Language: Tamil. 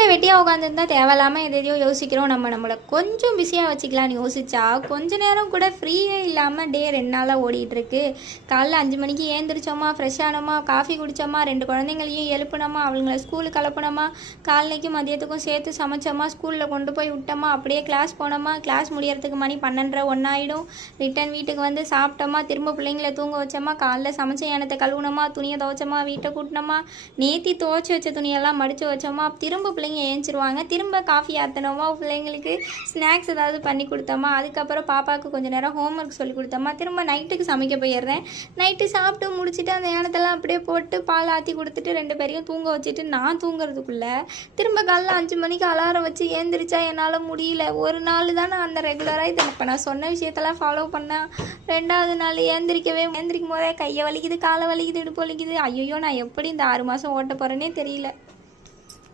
வீட்டில் வெட்டியாக உட்காந்துருந்தா தேவையில்லாமல் எதையோ யோசிக்கிறோம். நம்ம நம்மளை கொஞ்சம் பிஸியாக வச்சுக்கலாம்னு யோசிச்சா கொஞ்ச நேரம் கூட ஃப்ரீயே இல்லாமல் டே ரெண்டு நாளாக ஓடிட்டுருக்கு. காலைல அஞ்சு மணிக்கு ஏந்திரிச்சோமா ஃப்ரெஷ் ஆனோமா காஃபி குடித்தோமா ரெண்டு குழந்தைங்களையும் எழுப்புனோமா அவங்கள ஸ்கூலுக்கு அனுப்புனோமா காலைக்கும் மதியத்துக்கும் சேர்த்து சமைச்சோமா ஸ்கூலில் கொண்டு போய் விட்டோமா அப்படியே கிளாஸ் போனோமா கிளாஸ் முடியறதுக்கு மணி பன்னெண்டரை ஒன்றாயிடும் ரிட்டன் வீட்டுக்கு வந்து சாப்பிட்டோமா திரும்ப பிள்ளைங்கள தூங்க வச்சோமா காலைல சமைச்ச எண்ணத்தை கழுவுனோமா துணியை துவைச்சோமா வீட்டை கூட்டினோமா நேத்தி துவைச்சி வச்ச துணியெல்லாம் மடித்து வச்சோமா திரும்ப பிள்ளைங்க ஏஞ்சிருவாங்க. திரும்ப காஃபி ஆற்றினோமா பிள்ளைங்களுக்கு ஸ்நாக்ஸ் ஏதாவது பண்ணி கொடுத்தோமா? அதுக்கப்புறம் பாப்பாவுக்கு கொஞ்சம் நேரம் ஹோம்ஒர்க் சொல்லி கொடுத்தோமா? திரும்ப நைட்டுக்கு சமைக்க போயிடுறேன். நைட்டு சாப்பிட்டு முடிச்சுட்டு அந்த ஏனத்தெல்லாம் அப்படியே போட்டு பால் ஆற்றி கொடுத்துட்டு ரெண்டு பேரையும் தூங்க வச்சுட்டு நான் தூங்குறதுக்குள்ளே திரும்ப காலைல அஞ்சு மணிக்கு அலாரம் வச்சு ஏந்திரிச்சா என்னால் முடியல. ஒரு நாள் தான் நான் அந்த ரெகுலராக இதை இப்போ நான் சொன்ன விஷயத்தெல்லாம் ஃபாலோ பண்ணேன் ரெண்டாவது நாள் ஏந்திரிக்கவே ஏந்திரிக்கும் போதே கையை வலிக்குது காலை வலிக்குது இடுப்பு வலிக்குது. ஐயோ நான் எப்படி இந்த ஆறு மாதம் ஓட்ட போகிறேனே தெரியல.